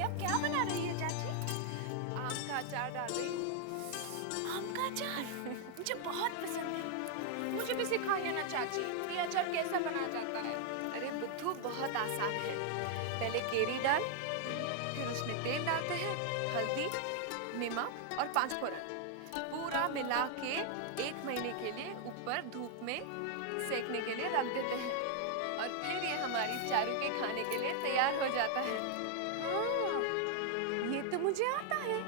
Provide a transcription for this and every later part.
ये अब क्या बना रही है चाची? आम का अचार डाल रही हूँ। आम का अचार मुझे बहुत पसंद है। मुझे भी सिखाइए ना चाची, ये अचार कैसा बनाया जाता है? अरे बुद्धू, बहुत आसान है। पहले केरी डाल, फिर उसमें तेल डालते हैं, हल्दी, नमक और 5 फोरन। पूरा मिला के 1 महीने के लिए ऊपर धूप में सेकने के लिए रख देते हैं और फिर ये हमारी चारू के खाने के लिए तैयार हो जाता है। हाँ, ये तो मुझे आता है।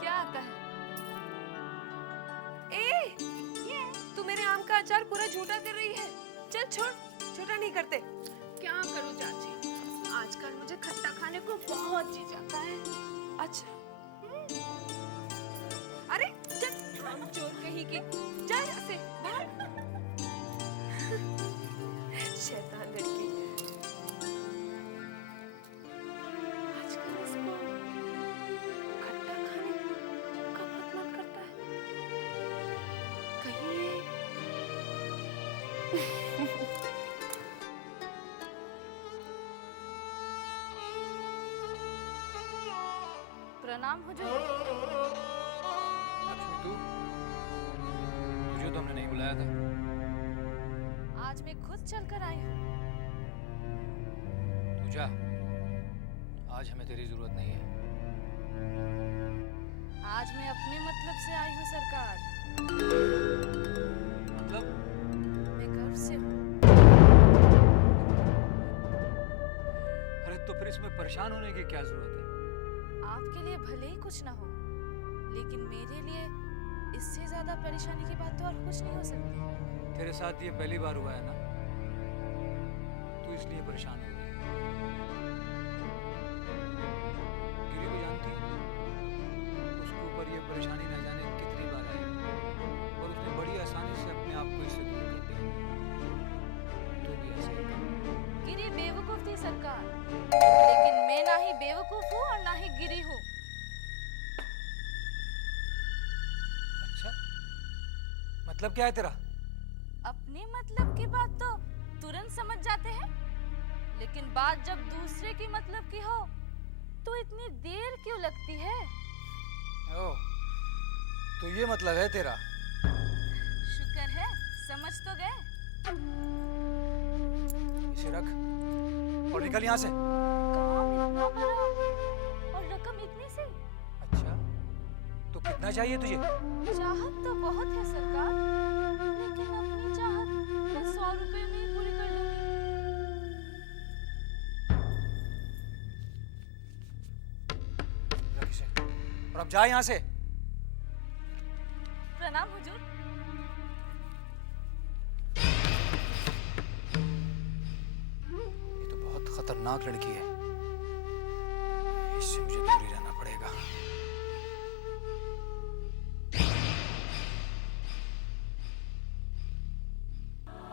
क्या आता है? ए, ये तू मेरे आम का अचार पूरा झूठा कर रही है। चल छोड़, झूठा नहीं करते। क्या करूं चाची, आजकल मुझे खट्टा खाने को बहुत जी जाता है। अच्छा, अरे चल, चोर कहीं की, जा यहाँ से बाहर। शैतान लड़की। आजकल इसको खट्टा खाने का बहुत मन करता है। कहीं ये प्रणाम हुजूर। लक्ष्मी, तुझे तो हमने नहीं बुलाया था। आज मैं खुद चलकर आई हूँ। तू जा, आज हमें तेरी जरूरत नहीं है। आज मैं अपने मतलब से आई हूँ सरकार। मतलब? मैं गर्व से हूँ। अरे तो फिर इसमें परेशान होने की क्या जरूरत है? आपके लिए भले ही कुछ ना हो, लेकिन मेरे लिए इससे ज्यादा परेशानी की बात तो और कुछ नहीं हो सकती। तेरे साथ ये पहली बार हुआ है ना, तू इसलिए परेशान हो गई। गिरी को जानती है, उसके ऊपर ये परेशानी न जाने कितनी बार आई और उसने बड़ी आसानी से अपने आप को इससे दूर कर दिया। तो भी ऐसे ही कर। गिरी बेवकूफ थी सरकार, लेकिन मैं ना ही बेवकूफ हूँ और ना ही गिरी हूँ। अच्छा, मतलब क्या है तेरा? अपने मतलब की बात तो तुरंत समझ जाते हैं, लेकिन बात जब दूसरे की मतलब की हो तो इतनी देर क्यों लगती है? ओ, तो ये मतलब है तेरा? शुक्र है समझ तो गए। इसे रख और निकल यहाँ से। काम इतना बड़ा और रकम इतनी सी? अच्छा, तो कितना चाहिए तुझे? चाहत तो बहुत है सरकार, लेकिन अपनी चाहत मैं 100 रुपए में ही पूरी कर लूंगी। रख इसे और अब जा यहाँ से। प्रणाम हुजूर। ये तो बहुत खतरनाक लड़की है, इससे मुझे दूर ही रहना पड़ेगा।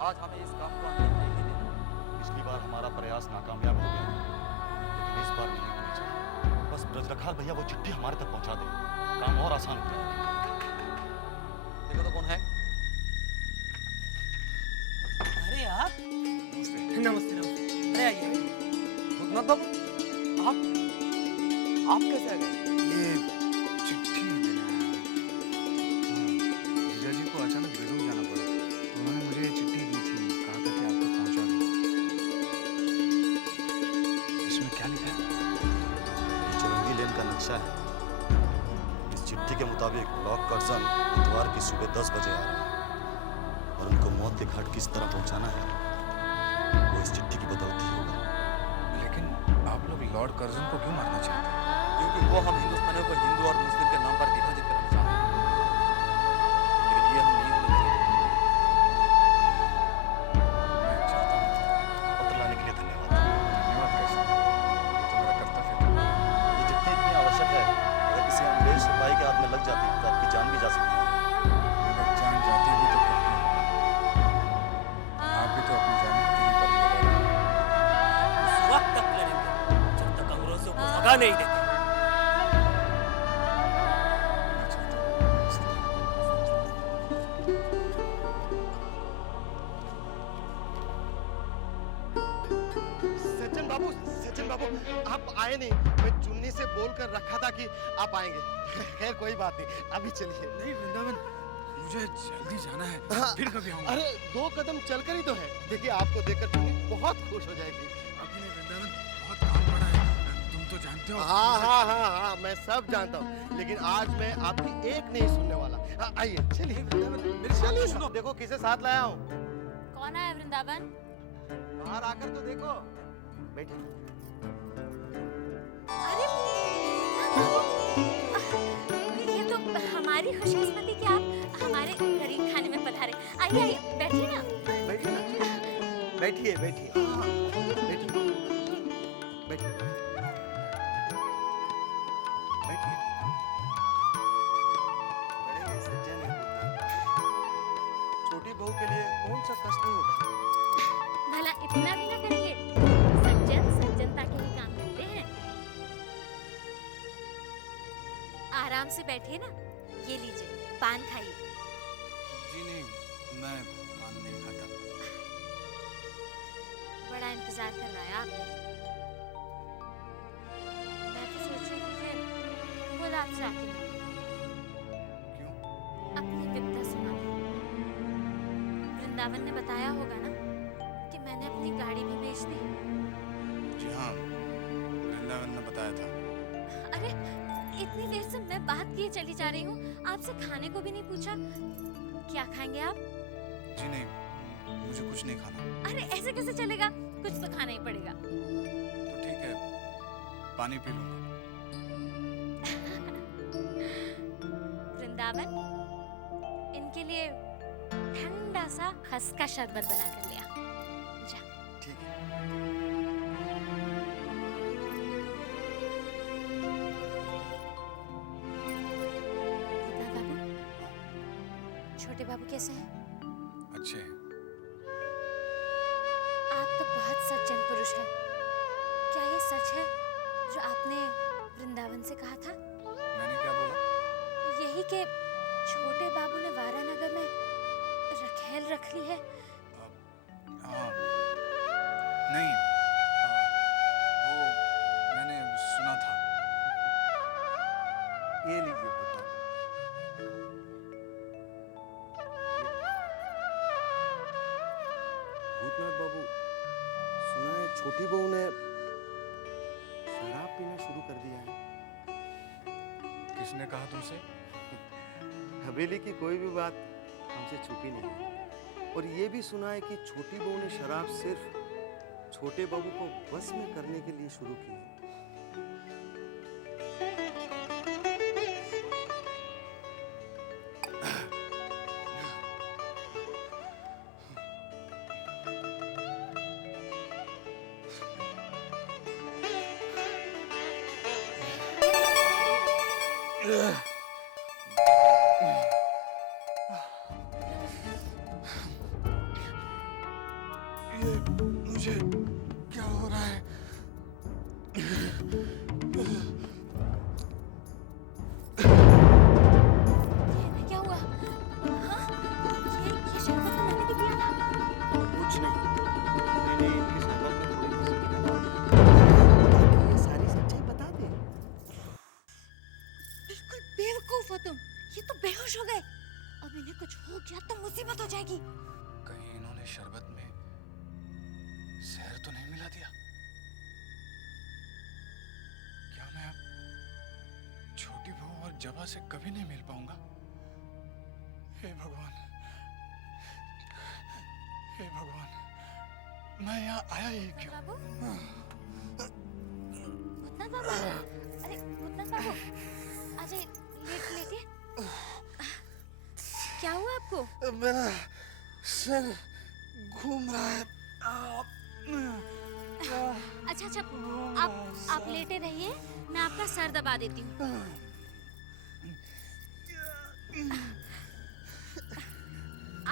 आज हमें इस काम को अंजाम नहीं देना। पिछली बार हमारा प्रयास नाकामयाब हो गया, लेकिन इस बार नहीं होना चाहिए। बस ब्रजरखाल भैया वो चिट्ठी हमारे तक पहुंचा दे, काम और आसान हो जाएगा। देखो तो कौन है? अरे आप नमस्ते नमस्ते। अरे आइए। रुकनाथ बाबू, आप कैसे आ गए? ये चिट्ठी देना है। जीजा जी को अचानक बेलूर जाना पड़ा, तो उन्होंने मुझे ये चिट्ठी दी थी, कहा था कि आपको पहुंचा दूं। इसमें क्या लिखा है? चुरंगी लेन का नक्शा है। इस चिट्ठी के मुताबिक लॉर्ड कर्जन बुधवार की सुबह 10 बजे आ रहे हैं और उनको मौत के घाट किस तरह पहुंचाना है वो इस चिट्ठी की बदौलत ही होगा। लेकिन आप लोग लॉर्ड कर्जन को क्यों मारना चाहते हैं? क्योंकि वो हम हिंदुस्तानियों को हिंदू और मुस्लिम के नाम पर विभाजित करना चाहते हैं, लेकिन ये हम नहीं होने देंगे। मैं चाहता हूँ। पत्र लाने के लिए धन्यवाद। धन्यवाद कैसे? ये तो मेरा कर्तव्य था। ये चिट्ठी इतनी आवश्यक है, अगर किसी अंग्रेज सिपाही के हाथ में लग जाती तो आपकी जान भी जा सकती है। अगर जान जाती भी तो फिर क्यों? आप भी तो अपनी जान हथेली पर ही लगा रहे हैं। उस वक्त तक लड़ेंगे जब तक अंग्रेजों को भगा नहीं देते। मैं चलता हूँ। सज्जन बाबू, सज्जन बाबू आप आए नहीं। मैं चुन्नी से बोल कर रखा था कि आप आएंगे। खैर कोई बात नहीं, अभी चलिए। नहीं वृंदावन, मुझे जल्दी जाना है, हाँ, फिर कभी आऊंगा। अरे 2 कदम चलकर ही तो है। देखिए आपको देखकर चुन्नी बहुत खुश हो जाएगी। अभी नहीं वृंदावन, बहुत काम पड़ा है, तुम तो जानते हो। हाँ, मैं सब जानता हूँ, लेकिन आज मैं आपकी एक नहीं सुनने वाला। आइए चलिए मेरी बात सुनो। देखो किसे साथ लाया हूँ। कौन आया वृंदावन? बाहर आकर तो देखो। बैठिए। अरे ये तो हमारी खुशकिस्मती कि आप हमारे गरीब खाने में पधारे। आइए आइए बैठिए ना। बैठिए ना। बैठिए बैठिए बैठिए बैठिए बैठिए। बड़े ही सज्जन हैं भूतनाथ। छोटी बहू के लिए कौन सा कष्ट नहीं उठा। भला इतना भी ना करेंगे? सज्जन सज्जनता के ही काम करते हैं। आराम से बैठिए ना। ये लीजिए पान खाइए। जी नहीं, मैं पान नहीं खाता। बड़ा इंतजार करवाया आपने। मैं तो सोच रही थी कि खुद आपसे आके मिलूं। क्यों? अपनी विपदा सुनाने। वृंदावन ने बताया होगा ना कि मैंने अपनी गाड़ी भी बेच दी। जी हाँ, वृंदावन ने बताया था। अरे इतनी देर से मैं बात किए चली जा रही हूँ, आपसे खाने को भी नहीं पूछा। क्या खाएंगे आप? जी नहीं, मुझे कुछ नहीं खाना। अरे ऐसे कैसे चलेगा, कुछ तो खाना ही पड़ेगा। तो ठीक है, पानी पी लूंगा। वृंदावन, इनके लिए ठंडा सा खसका शरबत बना कर लिया। जा। ठीक है। भूतनाथ बाबू, छोटे बाबू कैसे हैं? अच्छे हैं। आप तो बहुत सज्जन पुरुष हैं। क्या ये सच है जो आपने वृंदावन से कहा था? मैंने क्या बोला? यही कि छोटे बाबू ने वारानगर में रखेल रख ली है। हाँ, नहीं, वो मैंने सुना था। ये लीजिए भूतनाथ। भूतनाथ बाबू, सुना है छोटी बहू ने शराब पीना शुरू कर दिया है। किसने कहा तुमसे? हवेली की कोई भी बात हमसे छुपी नहीं है। और ये भी सुना है कि छोटी बहू ने शराब सिर्फ छोटे बाबू को बस में करने के लिए शुरू की है। ये मुझे क्या हो रहा है? ये क्या हुआ? हाँ? ये शरबत तो मैंने भी पिया था। कुछ नहीं, मैंने इनकी शराब में थोड़ी सी मिला। ये सारी सच्चाई बता दे। बिल्कुल बेवकूफ हो तुम। ये तो बेहोश हो गए। अब इन्हें कुछ हो गया तो मुसीबत हो जाएगी। कहीं इन्होंने शरबत में जहर तो नहीं मिला दिया? क्या मैं अब छोटी बहू और जबा से कभी नहीं मिल पाऊंगा? हे भगवान, हे भगवान, मैं यहाँ आया ही क्यों? बाबू, भूतनाथ बाबू, अरे भूतनाथ बाबू, आ जाइए, लेटिए। क्या हुआ आपको? मेरा सर घूम रहा है। अच्छा, आप लेटे रहिए, मैं आपका सर दबा देती हूँ।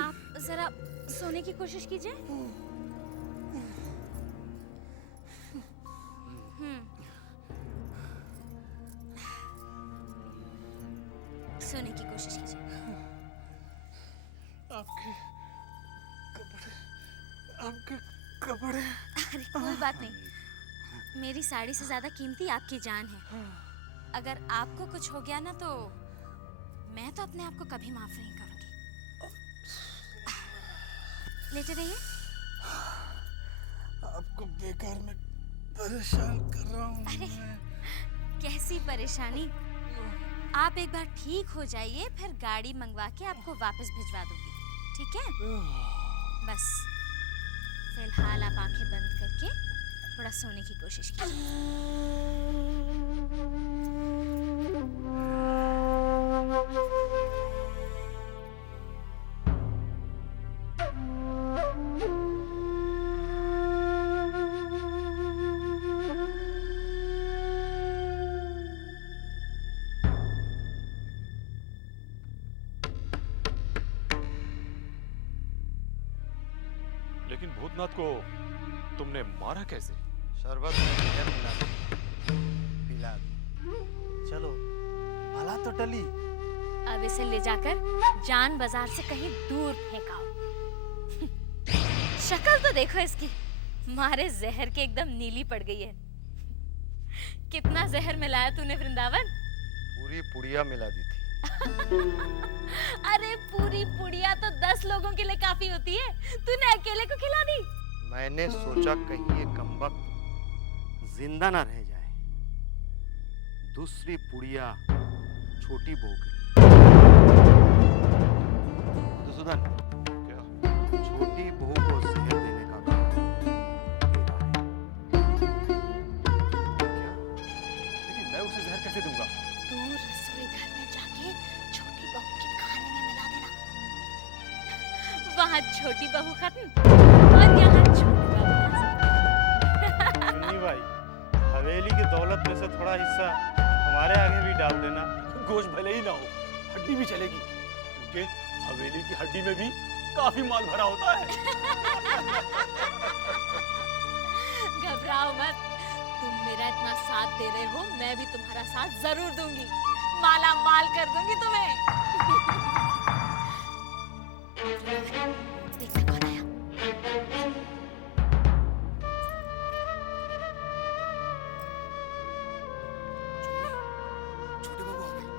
आप जरा सोने की कोशिश कीजिए। सोने की कोशिश कीजिए। आपके कपड़े। अरे कोई बात नहीं। मेरी साड़ी से ज्यादा कीमती आपकी जान है। अगर आपको कुछ हो गया ना तो मैं तो अपने आप को कभी माफ नहीं करूंगी। लेटे रहिए। आपको बेकार में परेशान कर रहा हूँ अरे कैसी परेशानी। आप एक बार ठीक हो जाइए, फिर गाड़ी मंगवा के आपको वापस भिजवा दूंगी, ठीक है? बस फिलहाल आप आंखें बंद करके थोड़ा सोने की कोशिश कीजिए। लेकिन भूतनाथ को तुमने मारा कैसे? शरबत में जहर मिला दो, पिला दो। चलो भला तो टली। अब इसे ले जाकर जान बाजार से कहीं दूर फेंकाओ। शक्ल तो देखो इसकी, मारे जहर के एकदम नीली पड़ गई है। कितना जहर मिलाया तूने वृंदावन? पूरी पुड़िया मिला दी थी। अरे पूरी पुड़िया तो 10 लोगों के लिए काफी होती है, तूने अकेले को खिला दी। मैंने सोचा कहीं ये कमबख्त जिंदा ना रह जाए। दूसरी पुड़िया छोटी बहू के लिए। मधुसूदन, क्या? छोटी बहू को जहर देने का काम तेरा है। क्या? लेकिन मैं उसे जहर कैसे दूंगा? तू रसोई घर में जाके छोटी बहू के खाने में मिला देना। वहाँ छोटी बहू खत्म और यहाँ छोटी बहू हाजिर। सुन्नी भाई, हवेली की दौलत में से थोड़ा हिस्सा हमारे आगे भी डाल देना। गोश्त भले ही ना हो, हड्डी भी चलेगी, क्योंकि हवेली की हड्डी में भी काफी माल भरा होता है। घबराओ मत, तुम मेरा इतना साथ दे रहे हो, मैं भी तुम्हारा साथ जरूर दूंगी। माला माल कर दूंगी तुम्हें। देखना कौन आया। छोटे बाबू आ गए।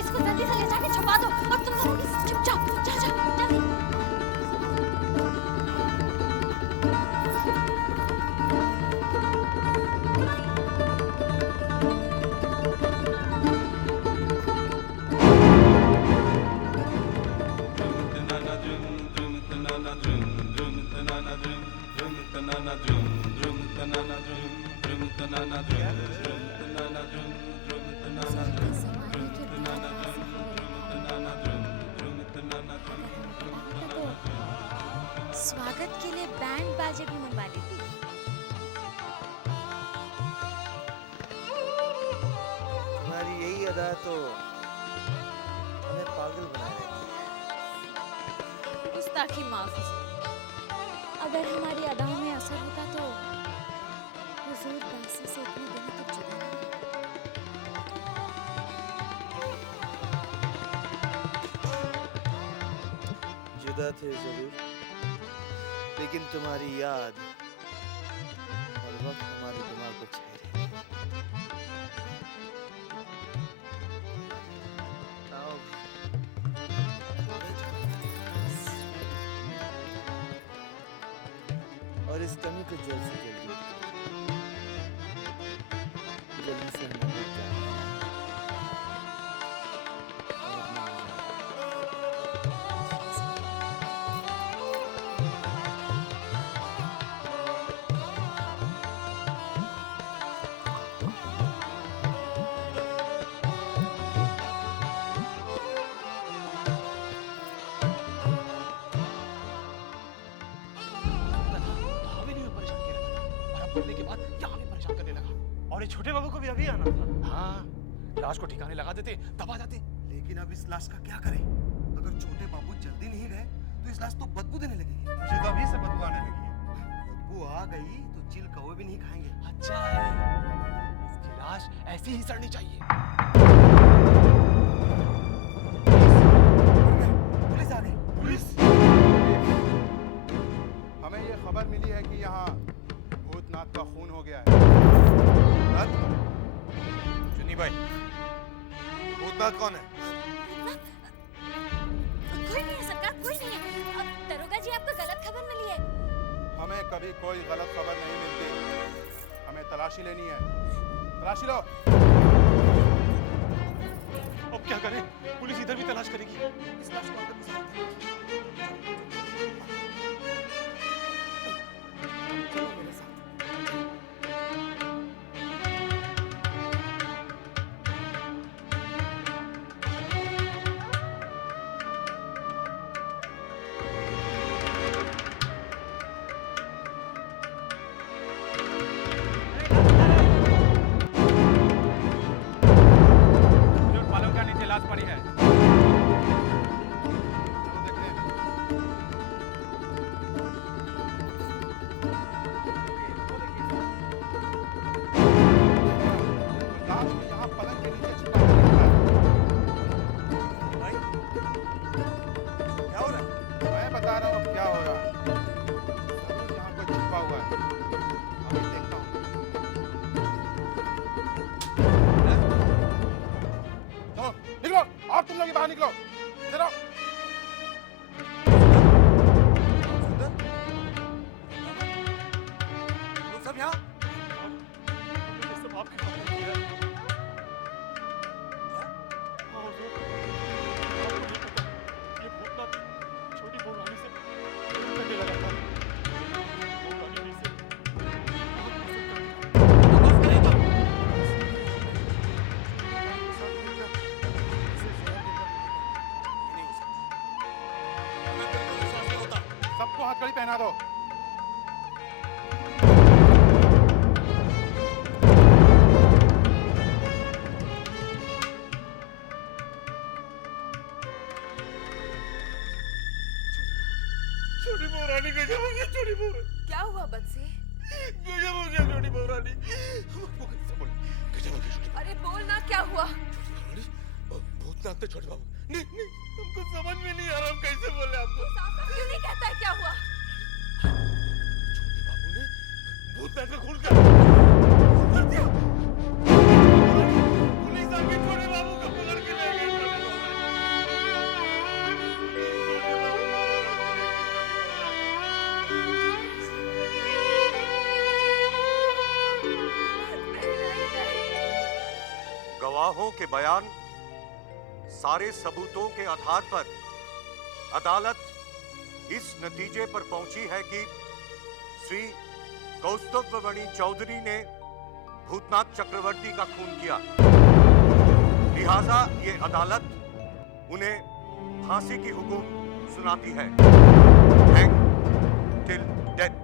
इसको जल्दी से ले जाके छुपा दो और तुम लोग चुप जाओ, जा जा जल्दी। स्वागत के लिए बैंड बाजे भी मंगवा लेती। तुम्हारी यही अदा तो हमें पागल बना रही है। गुस्ताखी माफ। अगर हमारी अदाओं में असर होता तो हुजूर बासी से इतने दिनों तक जुदा नहीं रहते। जुदा थे जरूर, लेकिन तुम्हारी याद हर वक्त हमारे दिमाग को छाए रहती है। आओ। और इस कमी को जल्द से जल्द दूर करो। जल्दी से हमें दूर जाना है। और अपनी हवेली में परेशान किया रहता था और अब बढ़ने के बाद यहाँ भी परेशान करने लगा। और ये छोटे बाबू को भी अभी आना था। हाँ, लाश को ठिकाने लगा देते, दबा जाते। लेकिन अब इस लाश का क्या करें? अगर छोटे बाबू जल्दी नहीं गए तो इस लाश तो बदबू देने लगेगी। मुझे तो अभी से बदबू आने लगी है। बदबू आ गई तो चिल कौवे भी नहीं खाएंगे। अच्छा है, इसकी लाश ऐसी ही सड़नी चाहिए। पुलिस आ गई। पुलिस? हमें ये खबर मिली है कि यहाँ भूतनाथ का खून हो गया है। चुन्नी भाई, भूतनाथ कौन है? कोई नहीं है सरकार, कोई नहीं है। अब दरोगा जी आपको गलत खबर मिली है। हमें कभी कोई गलत खबर नहीं मिलती। हमें तलाशी लेनी है। तलाशी लो। अब क्या करें? पुलिस इधर भी तलाश करेगी। इस लाश को अंदर घुसा दो। चलो मेरे साथ। पालों का नीचे लाश पड़ी है। चलो देखते हैं। लाश को यहाँ पलंग के नीचे छुपा कर रखा है। भाई, क्या हो रहा है? मैं बता रहा हूँ अब क्या हो रहा है। जरूर यहाँ कोई छुपा हुआ है। अभी देखता हूँ। चलो निकलो, और तुम लोग भी बाहर निकलो। इधर आओ। सुंदर, तुम सब यहाँ? हमने ये सब आपके सामने किया है। हाँ हुजूर, आपको नहीं पता, ये भूतनाथ छोटी बहू रानी से प्रेम करने लगा था। बहू रानी ने इसे बहुत पसंद कर लिया। सबको हथकड़ी पहना दो। छोटी बहू रानी गजब हो गया, छोटी बहू क्या हुआ बंसी? गजब हो गया, छोटी बहू रानी। वो कैसे बोले? गजब हो गया छोटी अरे बोल ना, क्या हुआ? रानी। भूतनाथ ने छोटे बाबू। नहीं नहीं, हमको समझ में नहीं आ रहा, हम कैसे बोले आपको। साफ-साफ क्यों नहीं कहता है क्या हुआ? छोटे बाबू ने भूतनाथ का खून कर दिया। पुलिस आके छोटे बाबू को पकड़ के ले गई। गवाहों के बयान, सारे सबूतों के आधार पर अदालत इस नतीजे पर पहुंची है कि श्री कौस्तुभमणि चौधरी ने भूतनाथ चक्रवर्ती का खून किया। लिहाजा ये अदालत उन्हें फांसी की हुकुम सुनाती है। Hang till death.